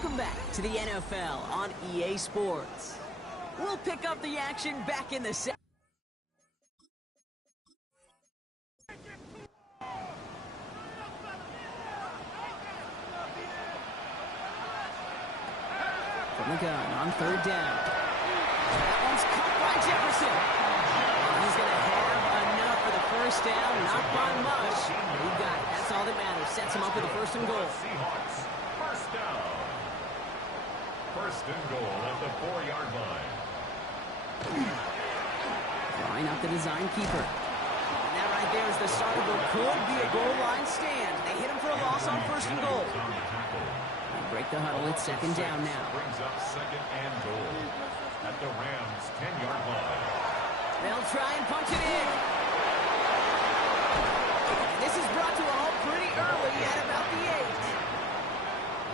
Welcome back to the NFL on EA Sports. We'll pick up the action back in the second. From the gun on third down. That one's caught by Jefferson. He's going to have enough for the first down, not by much. He got it. That's all that matters. Sets him up with the first and goal. Seahawks, first down. First and goal at the 4-yard line. Line up the design keeper. And that right there is the start of what could be a goal line stand. They hit him for a loss on first and goal. They break the huddle. It's second down now. Brings up second and goal at the Rams' 10-yard line. They'll try and punch it in. And this is brought to a halt pretty early at about the 8.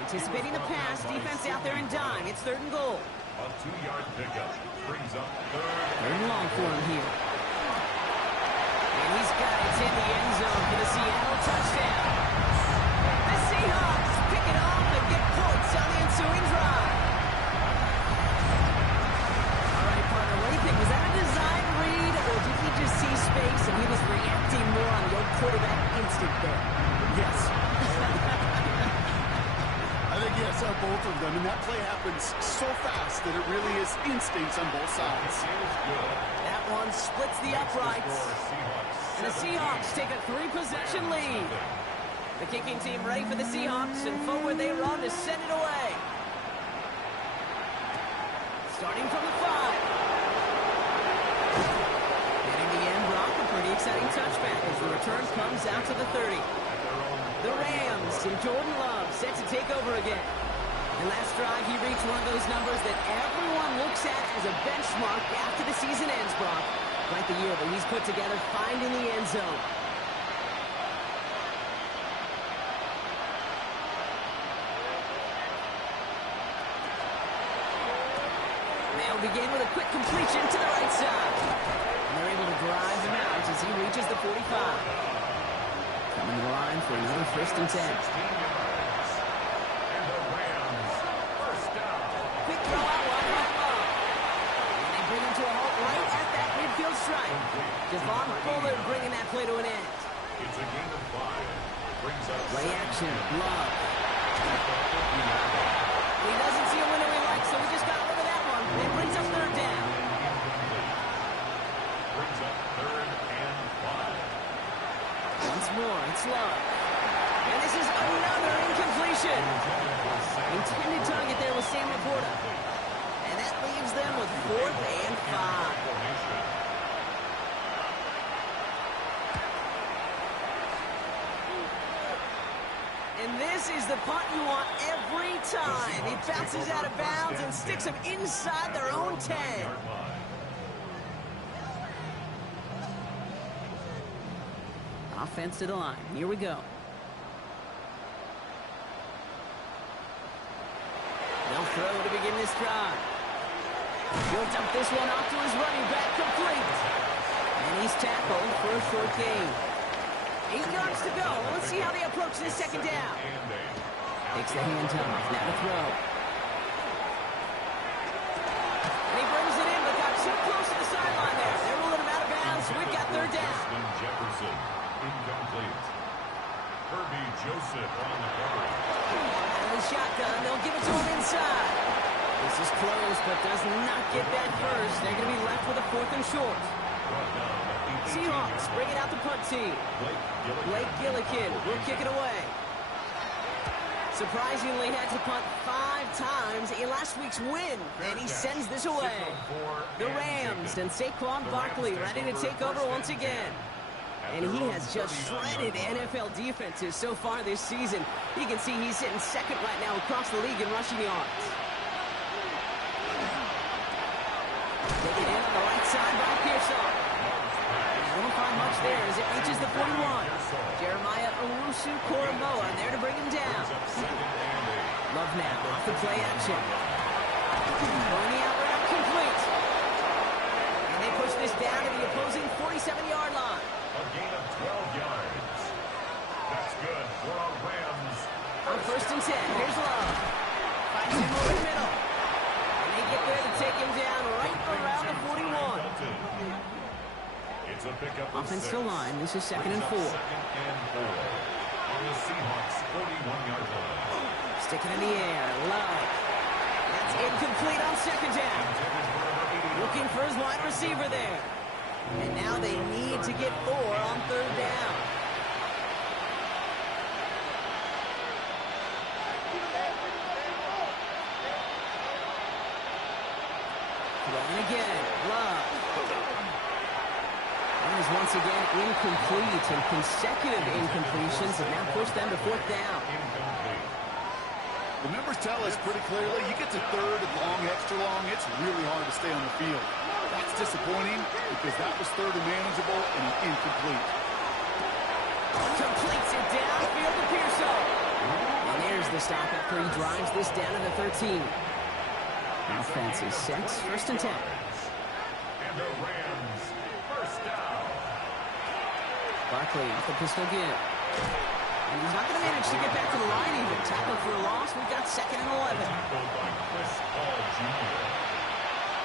Anticipating the pass, defense out there in dime. It's third and goal. A 2-yard pickup brings up third and long for him here. And he's got it. It's in the end zone for the Seattle touchdown. The Seahawks pick it off and get points on the ensuing drive. All right, partner, what do you think? Was that a design read, or did he just see space and he was reacting more on the old quarterback instinct there? Yes. I think yes on both of them, and that play happens so fast that it really is instincts on both sides. That one splits the uprights, and the Seahawks take a 3-possession lead. The kicking team ready for the Seahawks, and forward they run to send it away. Starting from the 5. And in the end, Brock, a pretty exciting touchback as the return comes out to the 30. The Rams and Jordan Love set to take over again. And last drive, he reached one of those numbers that everyone looks at as a benchmark after the season ends, Brock. Like the year that he's put together, finding the end zone. They'll begin with a quick completion to the right side. And they're able to drive him out as he reaches the 45. Coming to the line for another first and 10. And the Rams, first down. Quick throw out wide by Love. And they bring him to a halt right at that midfield stripe. Devon Fuller bringing that play to an end. It's a gain of 5. Brings up Play action. Love. He doesn't see a window he likes, so he just got rid of that one. It brings up third down. Brings up third and 5. Once more, it's Love. And this is another incompletion. Intended target there was Sam Laporta. And that leaves them with 4th and 5. And this is the punt you want every time. He bounces out of bounds and sticks them inside their own 10. Offense to the line. Here we go. They'll throw to begin this drive. He'll dump this one off to his running back, complete. And he's tackled for a short gain. 8 yards to go. Let's see how they approach this second down. Takes the hands off. Now to throw. And he brings it in, but got too close to the sideline there. They're ruling him out of bounds. We've got third down. Jefferson, incomplete. Kirby Joseph on the cover. And the shotgun, they'll give it to him inside. This is close, but does not get that first. They're going to be left with a 4th and short. Seahawks bring it out the punt team. Blake Gillikin will kick it away. Surprisingly had to punt 5 times in last week's win, and he sends this away. The Rams and Saquon Barkley ready to take over once again. And he has just shredded NFL defenses so far this season. You can see he's sitting second right now across the league in rushing yards. Taken in on the right side by Pearson. Won't find much there as it reaches the 41. Jeremiah Owusu-Koramoah there to bring him down. Love now off the play action. Going the out route complete. And they push this down to the opposing 47-yard line. A gain of 12 yards. That's good for our Rams. On first and 10, here's Love. Offensive line, this is 2nd and 4. Second and 4 on the Seahawks 41-yard line. Stick it in the air. Love. That's incomplete on 2nd down. Looking for his wide receiver there. And now they need to get 4 on 3rd down. Throwing again. Love. That is once again incomplete, and consecutive incompletions have now pushed them to 4th down. The numbers tell us pretty clearly, you get to 3rd and long, extra long, it's really hard to stay on the field. That's disappointing because that was 3rd and manageable and incomplete. Completes it downfield to Pearson. And there's the stop after he drives this down to the 13. Offense is set, 1st and 10. And the Rams, 1st down. Barkley off the pistol give. And he's not going to manage to get back to the line even. Tackle for a loss. We've got 2nd and 11. Tackled by Chris Paul Jr.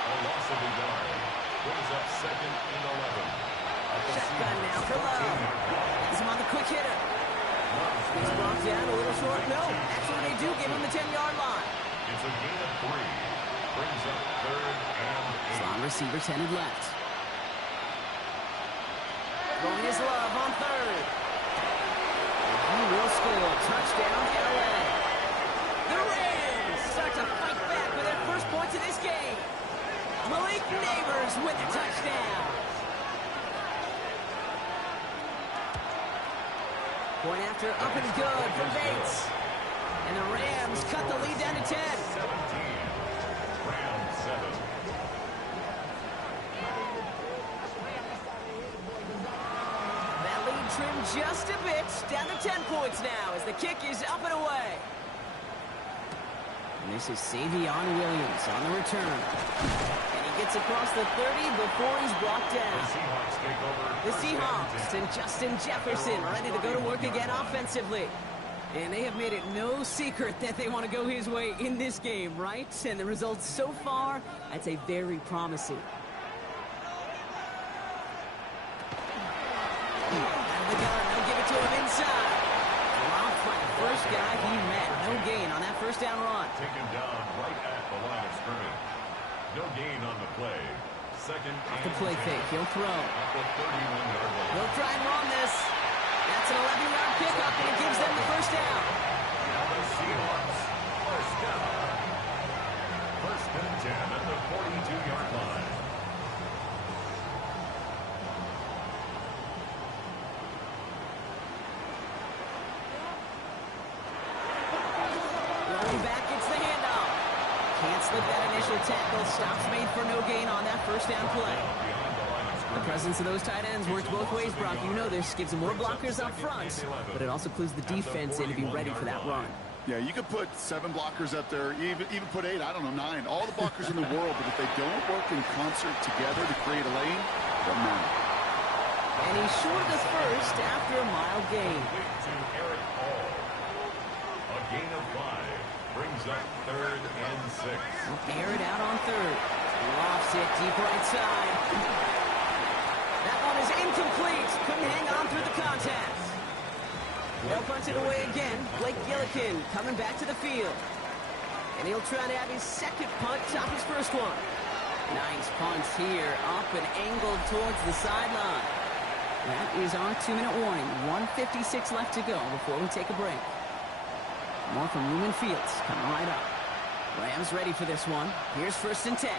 A loss of a yard. Brings up 2nd and 11. Shotgun now for Love. He's him on the quick hitter. He's brought down a little short. No, actually they do give him the 10-yard line. It's a gain of 3. Brings up 3rd and 8. Slot receivers headed left. Throwing his Love on 3rd. He will score. Touchdown, LA. The Rams start to fight back with their first points of this game. Malik Neighbors with the touchdown. Point after up and good from Bates. And the Rams cut the lead down to 10. 17. Rams 7. That lead trimmed just a bit. Down to 10 points now as the kick is up and away. And this is Savion Williams on the return. And he gets across the 30 before he's brought down. The Seahawks take over. The Seahawks and Justin Jefferson ready to go to work again offensively. And they have made it no secret that they want to go his way in this game, right? And the results so far, I'd say very promising. Out of the gun, they'll give it to him inside. Dropped by the first guy he met. No gain on that first down run. Taken down right at the line of scrimmage. No gain on the play. 2nd Off the and play 10. fake, he'll throw. At the 31-yard line. He'll try and run this. That's an 11-yard pickup, and it gives them the first down. Now the Seahawks, 1st down. 1st and 10 at the 42-yard line. Rolling back, it's the handoff. Can't slip that initial tackle. Stops made for no gain on that first down play. Beyond the line of The scrimmage. presence of those tight ends works both ways, Brock. You know this. Gives them more blockers up front, but it also clues the defense in to be ready for that run. Yeah, you could put 7 blockers up there, even put 8, I don't know, 9. All the blockers in the world, but if they don't work in concert together to create a lane, it doesn't matter. And he's short of the first after a mild gain. To Eric Hall. A gain of 5 brings up 3rd and 6. Air it out on 3rd. Lofts it deep right side. That one is incomplete. Couldn't hang on through the contact. They'll punt it away again. Blake Gillikin coming back to the field. And he'll try to have his 2nd punt top his first one. Nice punt here, up and angled towards the sideline. That is our 2-minute warning. 1:56 left to go before we take a break. More from Lumen Fields coming right up. Rams ready for this one. Here's 1st and 10.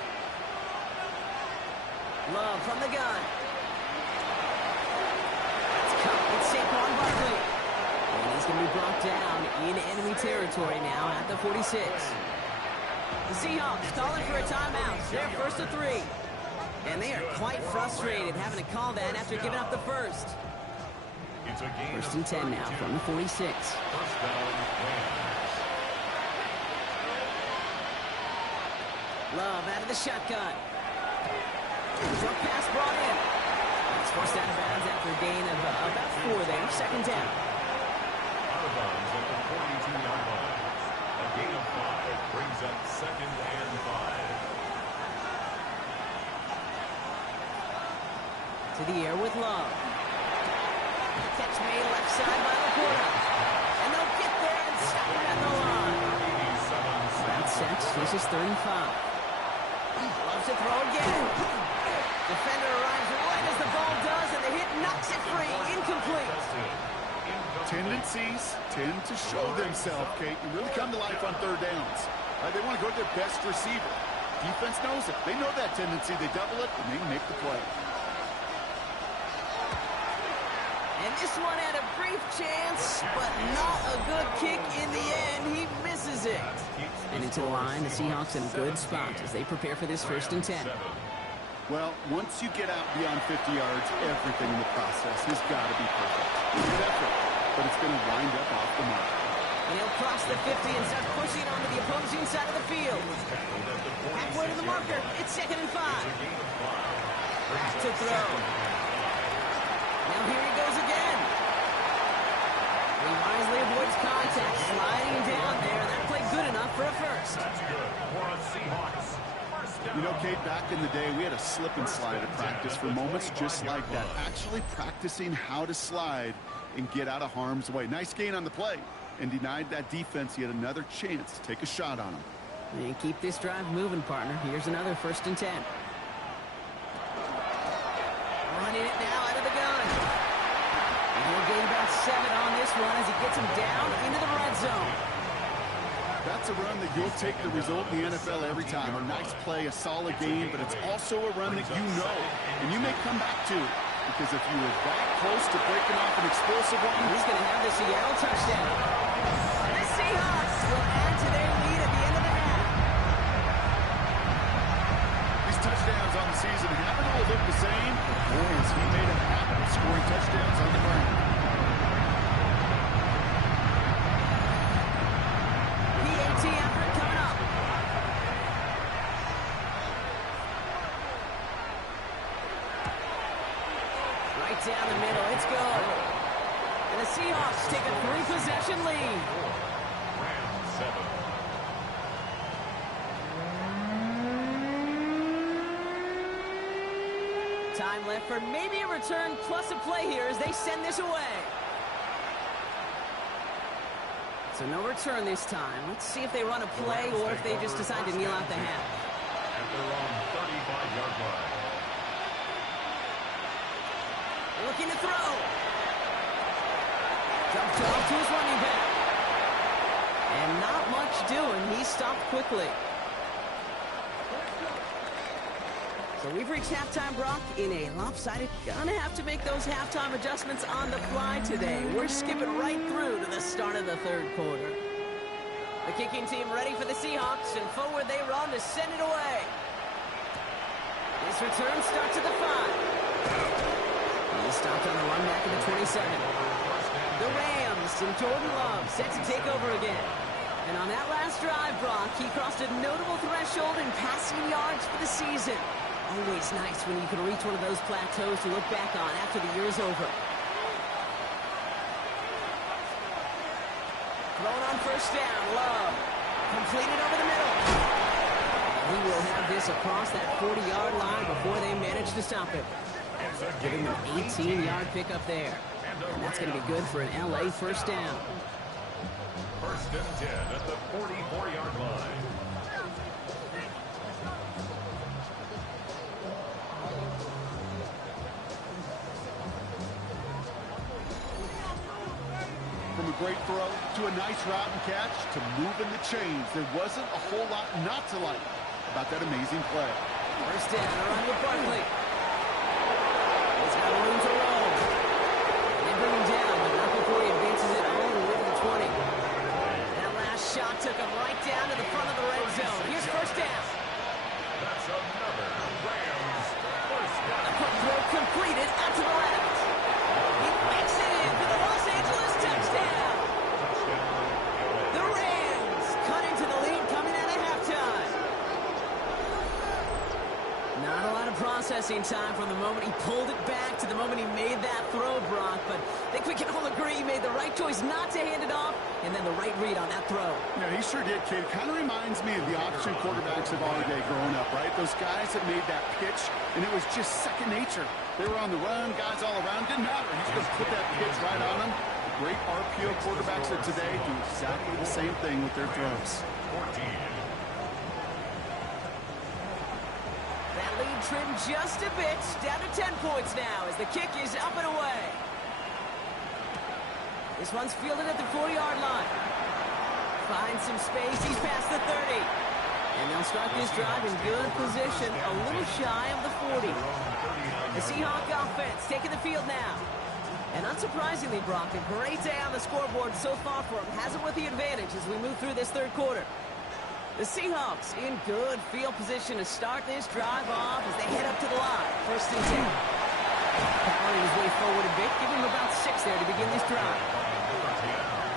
Love from the gun. It's cut with Saquon Barkley. And he's going to be brought down in enemy territory now at the 46. The Seahawks calling for a timeout. They're 1st and 3. And they are quite frustrated having to call that after giving up the first. It's a gain 1st and 10 now from the 46. First down, Rams. Love out of the shotgun. Short pass brought in. It's forced out of bounds after a gain of about 4 there. 2nd down. Out of bounds at the 42-yard line. A gain of 5 brings up 2nd and 5. To the air with Love. Catch made left side by Laporta. And they'll get there and stop him at the line. That's set. This is 35. Loves to throw again. Defender arrives right as the ball does, and the hit knocks it free. Incomplete. Tendencies tend to show themselves, Kate, and really come to life on third downs. They want to go to their best receiver. Defense knows it. They know that tendency. They double it, and they make the play. And this one had a brief chance, but not a good kick in the end. He misses it. And into the line, the Seahawks in a good spot as they prepare for this 1st and 10. Well, once you get out beyond 50 yards, everything in the process has got to be perfect. Good effort, but it's going to wind up off the mark. And he'll cross the 50 and start pushing onto the opposing side of the field. Halfway to the marker. It's 2nd and 5. Back to throw. Now here he goes again. He wisely avoids contact, sliding down there, and that played good enough for a first. That's good for a Seahawks. You know, Kate, back in the day, we had a slip and slide at practice for moments just like that. Actually practicing how to slide and get out of harm's way. Nice gain on the play, and denied that defense yet another chance to take a shot on him. And keep this drive moving, partner. Here's another 1st and 10. Running it now out of the gun. And he'll gain about 7 on this one as he gets him down into the red zone. That's a run that you'll take the result in the NFL every time. A nice play, a solid game, but it's also a run that you know and you may come back to. Because if you were that close to breaking off an explosive one, he's going to have the Seattle touchdown. The Seahawks will add to their lead at the end of the half. These touchdowns on the season haven't all looked the same, but boy, has he made a habit of scoring touchdowns on the ground. PAT effort coming up. Right down the middle. It's good. And the Seahawks take a 3-possession lead. Round 7. Time left for maybe a return plus a play here as they send this away. So no return this time. Let's see if they run a play or if they just decide to kneel out the half. At their own 35-yard line. Looking to throw. Jumped off to his running back. And not much doing. He stopped quickly. So we've reached halftime, Brock, in a lopsided. Gonna have to make those halftime adjustments on the fly today. We're skipping right through to the start of the 3rd quarter. The kicking team ready for the Seahawks, and forward they run to send it away. This return starts at the 5. He's stopped on the run back at the 27. The Rams and Jordan Love set to take over again. And on that last drive, Brock, he crossed a notable threshold in passing yards for the season. Always nice when you can reach one of those plateaus to look back on after the year is over. Thrown on 1st down, Love. Completed over the middle. He will have this across that 40-yard line before they manage to stop him. Giving him an 18-yard pickup there. And that's going to be good for an LA 1st down. 1st and 10 at the 44-yard line. From a great throw to a nice route and catch to moving the chains, there wasn't a whole lot not to like about that amazing play. 1st down, around with Barkley. He's got room to roll. They bring him down, but not before he advances it all the way to the 20. That last shot took him right down to the front of the red zone. Here's 1st down. That's another Rams 1st down. The quick throw completed out to the left. He makes it in for the Los Angeles touchdown. The Rams cut into the lead coming out of halftime. Not a lot of processing time from the moment he pulled it back to the moment he made that throw, Brock. But I think we can all agree he made the right choice not to hand it off And then the right read on that throw. Yeah, he sure did, kid. Kind of reminds me of the option quarterbacks of our day growing up, right? Those guys that made that pitch, and it was just second nature. They were on the run, guys all around. Didn't matter. He's going to put that pitch right on them. Great RPO quarterbacks of today do exactly the same thing with their throws. That lead trimmed just a bit. Down to 10 points now as the kick is up and away. This one's fielded at the 40-yard line. Finds some space. He's past the 30. And they'll start this drive in good position, a little shy of the 40. The Seahawks offense taking the field now. And unsurprisingly, Brock, a great day on the scoreboard so far for him. Has it with the advantage as we move through this third quarter. The Seahawks in good field position to start this drive off as they head up to the line. First and 10. Powering his way forward a bit. Give him about 6 there to begin this drive.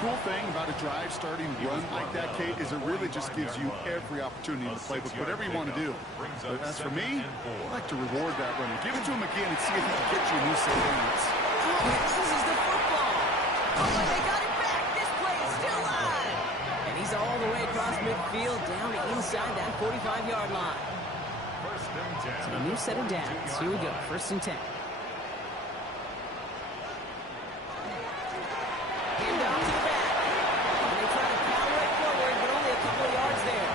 Cool thing about a drive starting run like that, Kate, is it really just gives you every opportunity in the playbook, whatever you want to do. But as for me, I like to reward that runner. Give it to him again and see if he can get you a new set of points. Oh, this is the football. Oh, and they got it back. This play is still live. And he's all the way across midfield down inside that 45-yard line. So a new set of downs. Here we go. First and 10. Hand off to the back. And they try to power it forward, but only a couple of yards there.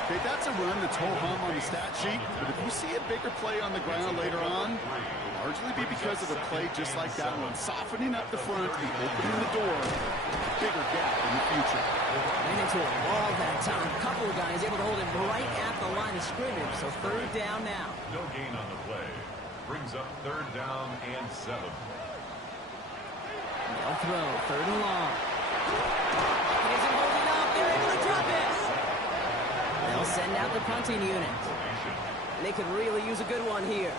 Okay, that's a run that's ho-hum on the stat sheet, but if you see a bigger play on the ground later on, it'll largely be because of a play just like that one, softening up the front and opening the door, bigger gap in the future. Ran into a wall that time. A couple of guys able to hold him right at the line of scrimmage, so third down now. No gain on the play. Brings up third down and 7. They'll throw, third and long. It isn't holding up. They're able to drop it. They'll send out the punting unit. They could really use a good one here.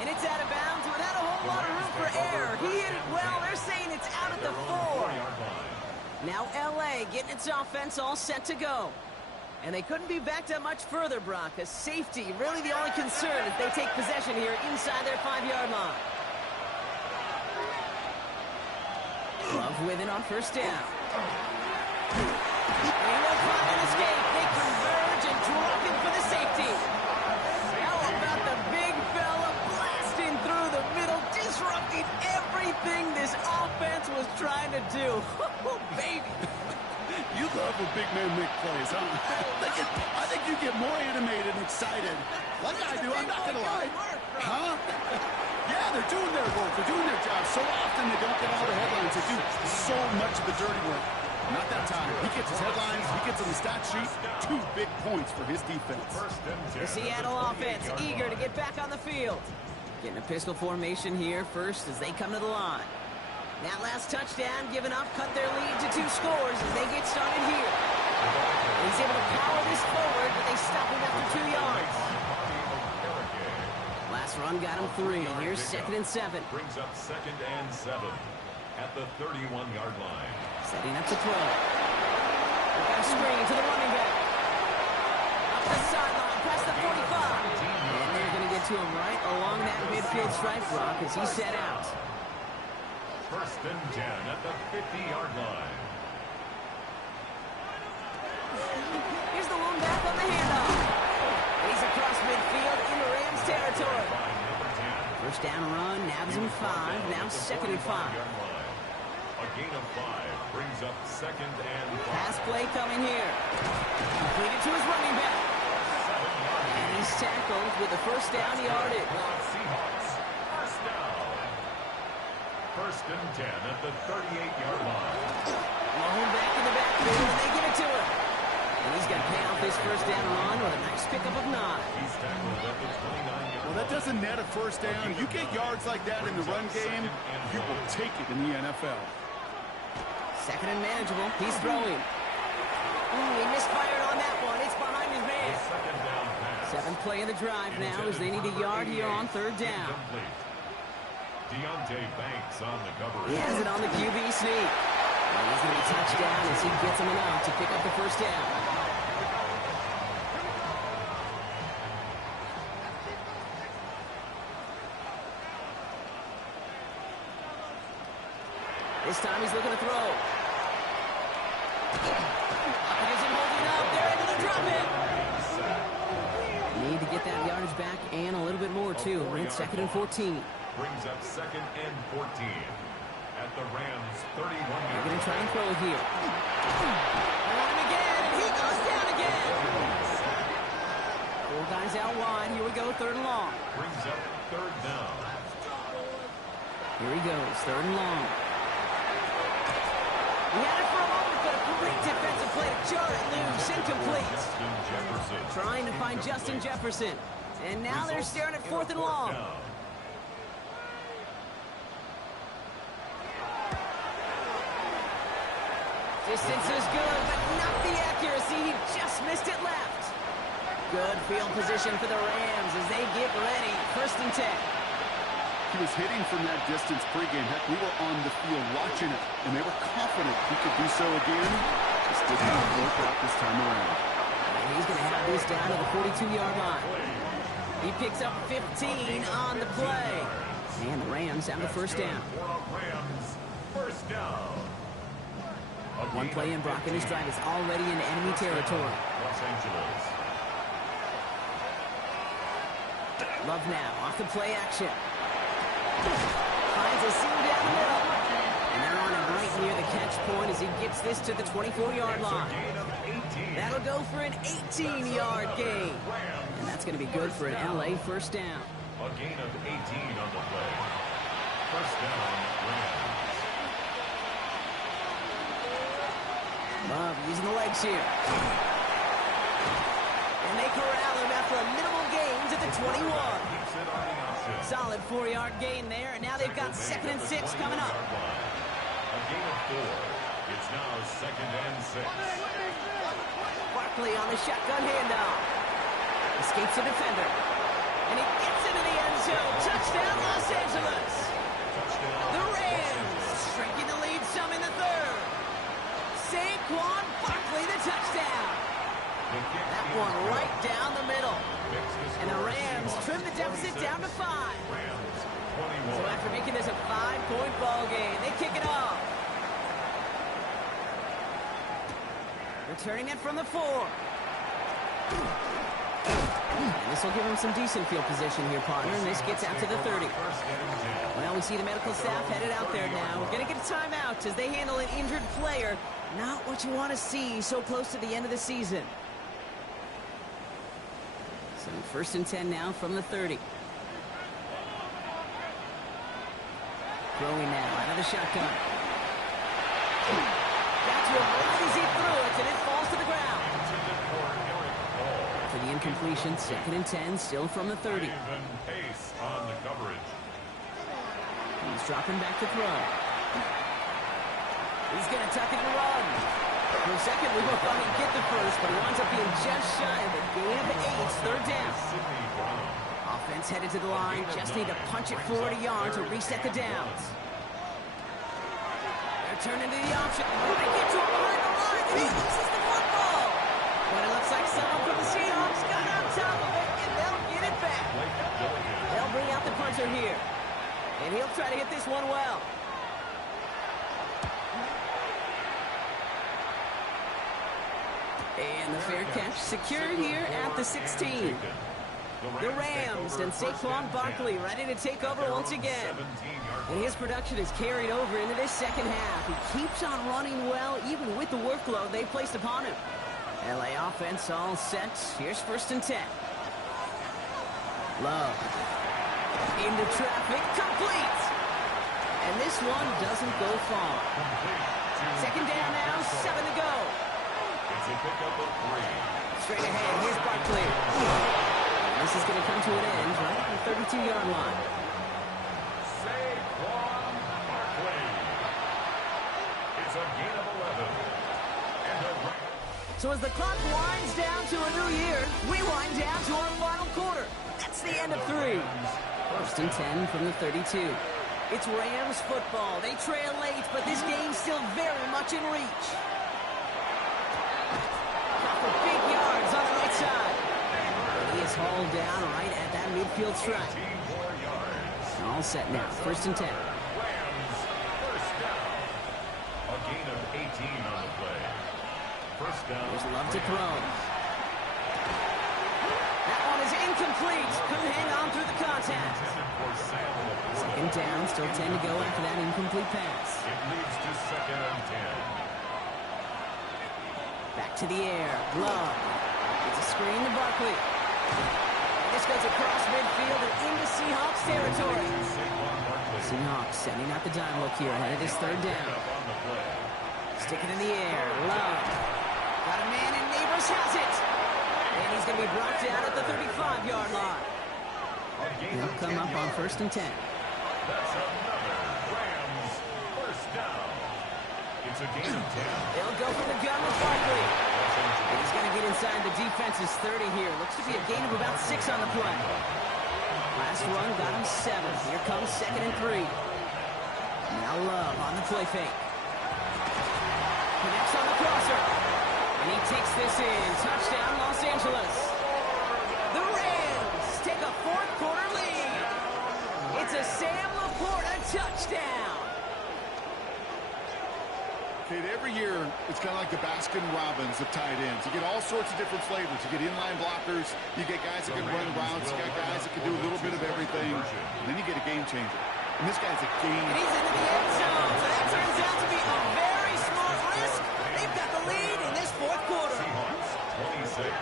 And it's out of bounds without a whole lot of room for error. He hit it well. They're saying it's out at the 4. Now LA getting its offense all set to go. And they couldn't be backed up much further, Brock. A safety, really the only concern if they take possession here inside their 5-yard line. Love with it on first down. And they'll find an escape. They converge and drop him for the safety. How about the big fella blasting through the middle, disrupting everything this offense was trying to do. Oh, baby. You love when big men make plays, huh? I think you get more animated and excited. Like I do, I'm not going to lie. Huh? Yeah, they're doing their work. They're doing their job. So often they don't get all the headlines. They do so much of the dirty work. Not that time. He gets his headlines. He gets on the stat sheet. 2 big points for his defense. The Seattle offense eager to get back on the field. Getting a pistol formation here first as they come to the line. That last touchdown given up cut their lead to 2 scores as they get started here. He's able to power this forward, but they stop him after 2 yards. Last run got him 3. Here's second and 7. Brings up second and 7 at the 31-yard line. Setting up to 12. They've got a screen to the running back. Up the sideline, past the 45. And they're going to get to him right along that midfield strike block as he's set out. First and 10 at the 50-yard line. Here's the lone back on the handoff. He's across midfield into Rams territory. First down run, nabs him 5. Now second and 5. A gain of 5 brings up second and 5. Pass play coming here. Completed to his running back. And he's tackled with the first down yardage. Seahawks, first down. First and 10 at the 38-yard line. Lone back in the backfield, and they give it to him. And he's got to pay off this first down run with a nice pickup of 9. He's tackled at the 29-yard line. Well, that doesn't net a first down. You get yards like that in the run game, you will take it in the NFL. Second and manageable. He's throwing. Ooh, he misfired on that one. It's behind his man. Second down pass. 7th play of the drive now as they need a yard here on third down. Incomplete. Deontay Banks on the cover. He has it on the QB sneak. And he's going to be touchdown as he gets him enough to pick up the first down. This time he's looking to throw. It isn't holding up. They're able to drop it. Need to get that yardage back and a little bit more, too. We're at 2nd and 14. Brings up 2nd and 14 at the Rams' 31. They're going to try and throw it here. They want him again, and he goes down again. 4 guys out wide. Here we go, 3rd and long. Brings up 3rd down. Here he goes, 3rd and long. He had it for a moment, but a great defensive play to jar it loose, incomplete. Trying to find Justin Jefferson. And now they're staring at 4th and long. Distance is good, but not the accuracy. He just missed it left. Good field position for the Rams as they get ready. 1st and 10. He was hitting from that distance pregame. Heck, we were on the field watching it, and they were confident he could do so again. Just did not work out this time around. And he's going to have this down to the 42-yard line. He picks up 15 on the play. And the Rams have the 1st down. First down. One play in, Brock, and his drive is already in enemy territory. Los Angeles. Love now, off the play action. Finds a seam down the middle. And they're on him right near the catch point as he gets this to the 24-yard line. That'll go for an 18-yard gain. And that's going to be good for an LA 1st down. A gain of 18 on the play. 1st down, Rams. Love using the legs here. And they corral him after a minimal gain to the 21. Solid 4-yard gain there, and now they've got 2nd and 6 coming up. A gain of 4. It's now 2nd and 6. Barkley on the shotgun handoff. Escapes the defender. And he gets into the end zone. Touchdown, Los Angeles. The Rams shrinking the lead some in the 3rd. Saquon Barkley, the touchdown. That one right down the middle. And the Rams trim the deficit down to 5. So after making this a 5-point ball game, they kick it off. Returning it from the 4. And this will give him some decent field position here, partner. And this gets out to the 30. Well, we see the medical staff headed out there now. We're going to get a timeout as they handle an injured player. Not what you want to see so close to the end of the season. So 1st and 10 now from the 30. Throwing now out of the shotgun. Got to him right as he threw it, and it falls to the ground. For the incompletion, 2nd and 10, still from the 30. Pace on the coverage. He's dropping back to throw. He's going to tuck it and run. For a second, we both thought he'd get the first, but he winds up being just shy of a gain of 8, 3rd down. Offense headed to the line, just need to punch it forward a yard to reset the downs. They're turning to the option. They get to him behind the line, and he loses the football. But it looks like someone from the Seahawks got on top of it, and they'll get it back. They'll bring out the punter here, and he'll try to hit this one well. And the fair catch secure here at the 16. The Rams and Saquon Barkley ready to take over once again. And his production is carried over into this 2nd half. He keeps on running well, even with the workload they placed upon him. LA offense all set. Here's 1st and 10. Love. Into traffic, complete. And this one doesn't go far. 2nd down now, 7 to go. It's a pickup of 3. Straight ahead, here's Barkley. This is going to come to an end right at the 32-yard line. Saquon Barkley. It's a gain of 11. And a So as the clock winds down to a new year, we wind down to our final quarter. That's the end of 3. 1st and 10 from the 32. It's Rams football. They trail late, but this game's still very much in reach. For big yards on the right side. He is hauled down right at that midfield stripe. All set now. 1st and 10. Rams first down. There's Love to throw. That one is incomplete. Couldn't hang on through the contact. Second down, still 10 to go after that incomplete pass. It leads to 2nd and 10. Back to the air. Love. It's a screen to Barkley. And this goes across midfield and into Seahawks territory. Seahawks sending out the dime look here ahead of this 3rd down. Stick it in the air. Love. Got a man and Neighbors has it. And he's going to be brought down at the 35-yard line. They'll come up on 1st and 10. That's another Rams first down. It's a gain of 10. They'll go for the gun with Barkley. And he's going to get inside the defense's 30 here. Looks to be a gain of about 6 on the play. Last run got him 7. Here comes 2nd and 3. Now Love on the play fake. Connects on the crosser. And he takes this in. Touchdown, Los Angeles. The Rams take a 4th quarter lead. It's a Sam Laporta touchdown. Okay, every year, it's kind of like the Baskin-Robbins of tight ends. You get all sorts of different flavors. You get inline blockers. You get guys that can run routes. You got guys that can do a little bit of everything. And then you get a game changer. And this guy's a game And he's into the end zone. So that turns out to be a very smart risk. They've got the lead in this 4th quarter. Seahawks 26.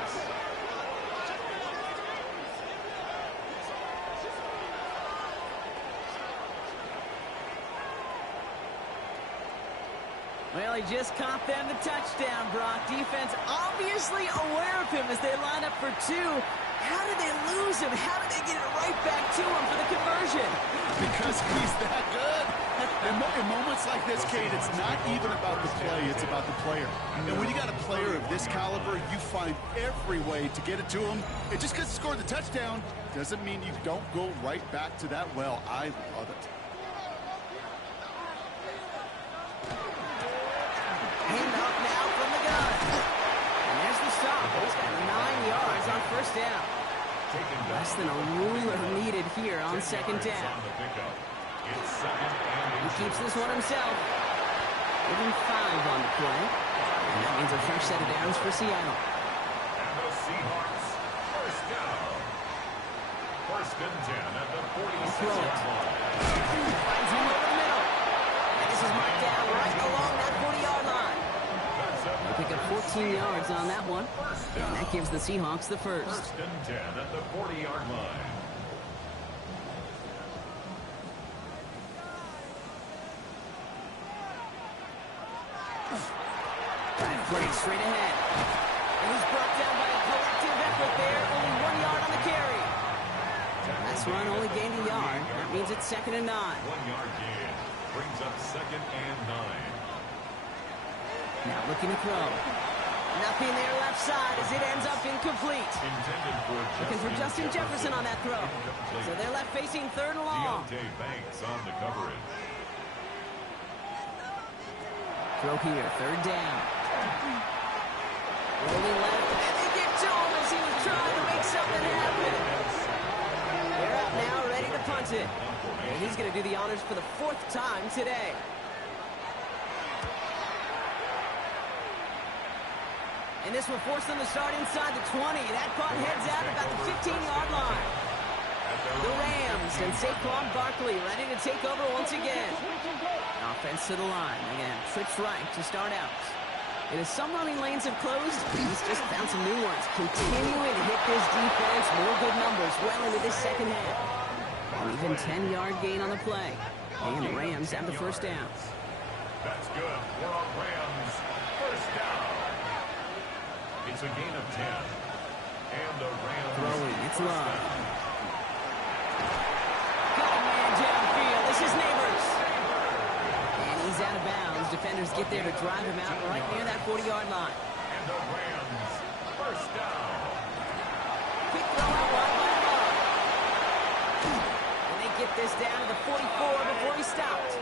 Well, he just caught them the touchdown, Brock. Defense obviously aware of him as they line up for 2. How did they lose him? How did they get it right back to him for the conversion? because he's that good. In moments like this, Kate, it's not even about the play, it's about the player. And when you got a player of this caliber, you find every way to get it to him. And just because he scored the touchdown doesn't mean you don't go right back to that well. I love it. Hand off now from the gun. And there's the stop. He's got 9 yards on 1st down. Less than a ruler needed here on 2nd down. He keeps this one himself. Even 5 on the play. And that means a fresh set of downs for Seattle. And the Seahawks first down. 1st and 10 at the 46-yard line. Finds him over the middle. And this is marked down right along that 40-yard line. They pick up 14 yards on that one. And that gives the Seahawks the first. 1st and 10 at the 40-yard line. Play straight ahead. And he's brought down by a collective effort there. Only 1 yard on the carry. Last run only gained a yard. That means it's 2nd and 9. 1-yard gain brings up 2nd and 9. Now looking to throw. Nothing there left side as it ends up incomplete. Looking for Justin Jefferson on that throw. So they're left facing 3rd and long. Deontay Banks on the coverage. Throw here, 3rd down. Rolling left, and they get to him as he was trying to make something happen. They're out now, ready to punt it. And he's going to do the honors for the 4th time today. And this will force them to start inside the 20. That punt heads out about the 15-yard line. The Rams and Saquon Barkley ready to take over once again. Offense to the line. Again, trips right to start out. And as some running lanes have closed, he's just found some new ones. Continuing to hit this defense. More good numbers well into this 2nd half. And even 10-yard gain on the play. And the Rams have the 1st down. That's good. We're on Rams. First down. It's a gain of 10. And the Rams. Throwing. It's Love. Got a man downfield. This is Neighbors. And he's out of bounds. Defenders get there to drive him out right near that 40-yard line. And the Rams. First down. Quick throw out wide by Love. And they get this down to the 44 before he stopped.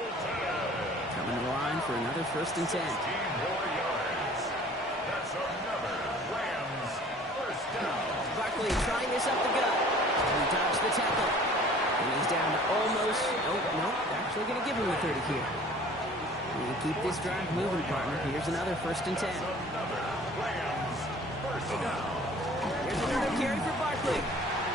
Coming to the line for another 1st and 10. 15 more yards. That's another Rams. First down. Barkley trying this up the gut. He dodged the tackle. And he's down to almost... Nope. Actually going to give him the 30 here. And keep this drive moving, partner. Here's another 1st and 10. Another Rams. incomplete.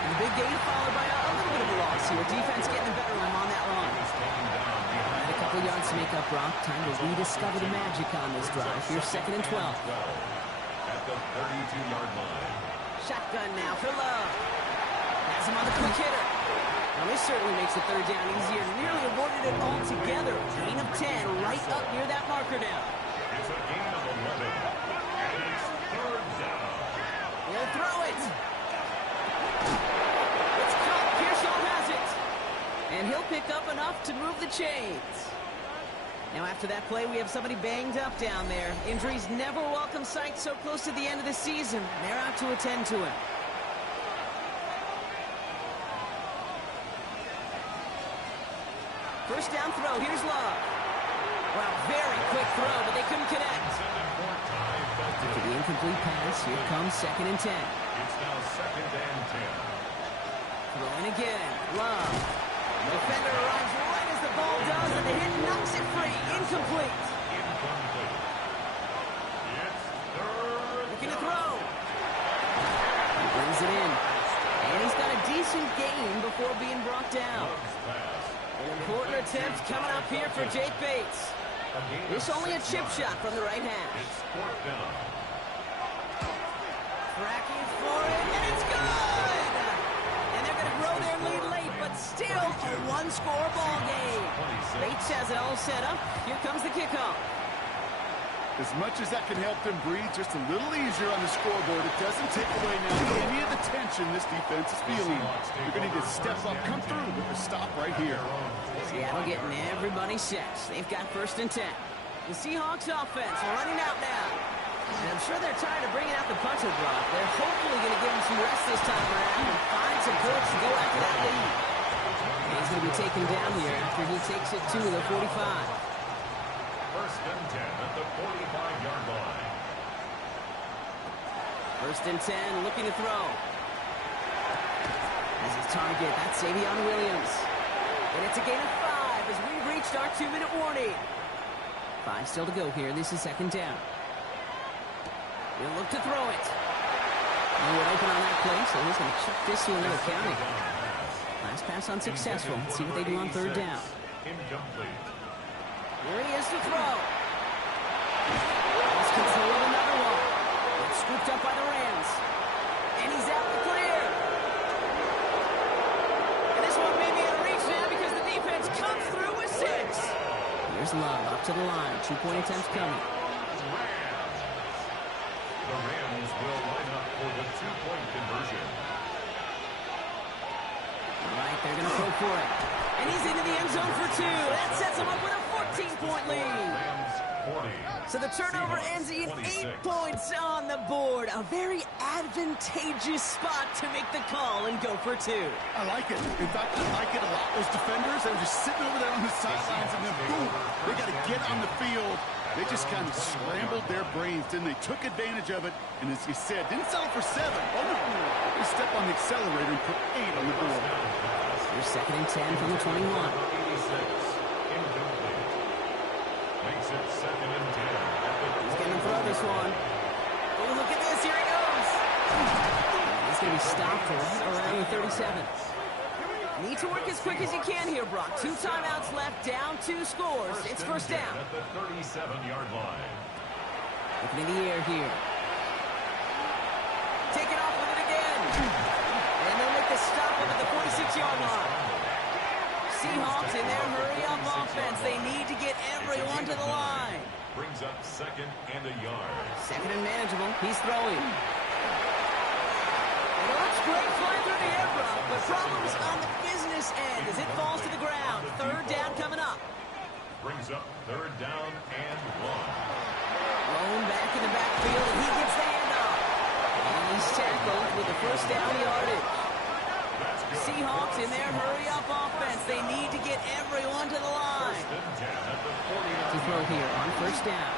And the big gain followed by a little bit of a loss here. Defense getting the better of him on that run. And a couple yards to make up, Brock. Time to rediscover the magic on this drive. Here's 2nd and 12. At the 32-yard line. Shotgun now for Love. Has him on the quick hitter. Now this certainly makes the third down easier. Nearly avoided it altogether. Gain of 10 right up near that marker now. It's a gain of 11. And it's third down. He'll throw it. It's caught. Pearsall has it. And he'll pick up enough to move the chains. Now after that play, we have somebody banged up down there. Injuries never a welcome sight so close to the end of the season. They're out to attend to him. First down throw. Here's Love. Wow, very quick throw, but they couldn't connect. To the incomplete pass, here comes 2nd and 10. It's now 2nd and 10. Throwing again. Love. Defender arrives right as the ball does, and the hit knocks it free. Incomplete. Incomplete. It's third. Looking to throw. He brings it in. And he's got a decent gain before being brought down. An important attempt coming up here for Jake Bates. This only a chip shot from the right hash. It's 4th down. Tracking for it, and it's good! And they're going to grow their lead late, but still a one-score ball game. Bates has it all set up. Here comes the kickoff. As much as that can help them breathe just a little easier on the scoreboard, it doesn't take away now any of the tension this defense is feeling. They're going to need to step up, come through with a stop right here. Seattle getting everybody set. They've got 1st and 10. The Seahawks offense running out now. And I'm sure they're tired of bringing out the punter, Brock. They're hopefully going to give him some rest this time around and find some points to go after that lead. And he's going to be taken down here after he takes it to the 45. 1st and 10 at the 45-yard line. 1st and 10, looking to throw. As his target, that's Savion Williams. And it's a gain of 5 as we've reached our 2-minute warning. 5 still to go here. This is 2nd down. He'll look to throw it. No one open on that play, so he's going to chuck this to another county. Last pass unsuccessful. Let's see what they do on 3rd down. Incomplete. Here he is to throw. Lost control of another one. It's scooped up by the Rams. And he's out the clear. And this one may be out of reach now because the defense comes through with 6. Here's Love up to the line. 2-point attempts coming. The Rams will line up for the 2-point conversion. All right, they're going to go for it. And he's into the end zone for 2. That sets him up with a 14-point lead. So the turnover ends in 8 points on the board. A very advantageous spot to make the call and go for 2. I like it. In fact, I like it a lot. Those defenders, they're just sitting over there on the sidelines, and then boom, they got to get on the field. They just kind of scrambled their brains, and they took advantage of it. And as you said, didn't settle for 7. Oh, no. They step on the accelerator and put 8 on the board. Here's 2nd and 10 from the 21. Makes it 2nd and 10. He's going to throw this one. Oh, look at this. Here he goes. He's going to be stopped right around the 37. Need to work as quick as you can here, Brock. 2 timeouts left, down 2 scores. It's 1st down. At the 37-yard line. Looking in the air here. Taking off with it again. And they'll make the stop up at the 46-yard line. Seahawks in their hurry-up offense. They need to get everyone to the line. Brings up 2nd and a yard. 2nd and manageable. He's throwing. And it looks great flying through the air, Brock, but problems on the business end as it falls to the ground. 3rd down coming up. Brings up 3rd down and 1. Blown back in the backfield, and he gets the handoff. And he's tackled with the 1st down yardage. Seahawks in their hurry-up offense. They need to get everyone to the line. To throw here on 1st down.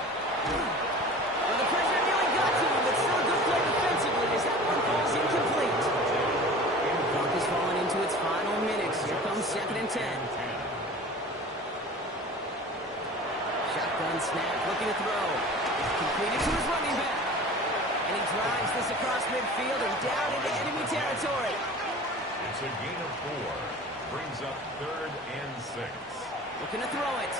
Well, the pressure nearly got to him, but still a good play defensively as that one falls incomplete. The clock is falling into its final minutes. Here comes 2nd and 10. Shotgun snap, looking to throw. Completed to his running back. And he drives this across midfield and down into enemy territory. It's a gain of 4. Brings up 3rd and 6. Looking to throw it.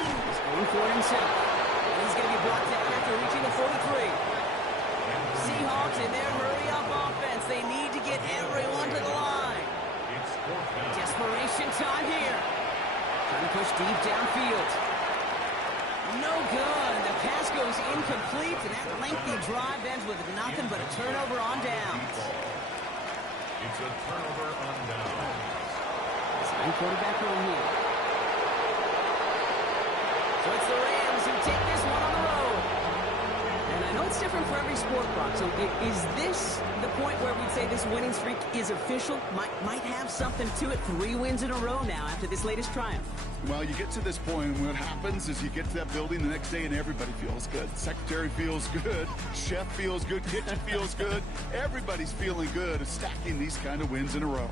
He's going for it himself. And he's going to be brought down after reaching the 43. Seahawks in their hurry-up offense. They need to get everyone to the line. It's 4th down. Desperation time here. Trying to push deep downfield. No good. The pass goes incomplete, and that lengthy drive ends with nothing but a turnover on downs. It's a turnover on downs. Sign quarterback room here. So it's the Rams who take this one on the road. And I know it's different for every sport, Brock. So is this the point where we'd say this winning streak is official? Might have something to it. 3 wins in a row now after this latest triumph. Well, you get to this point, and what happens is you get to that building the next day, and everybody feels good. Secretary feels good. Chef feels good. Kitchen feels good. Everybody's feeling good stacking these kind of wins in a row.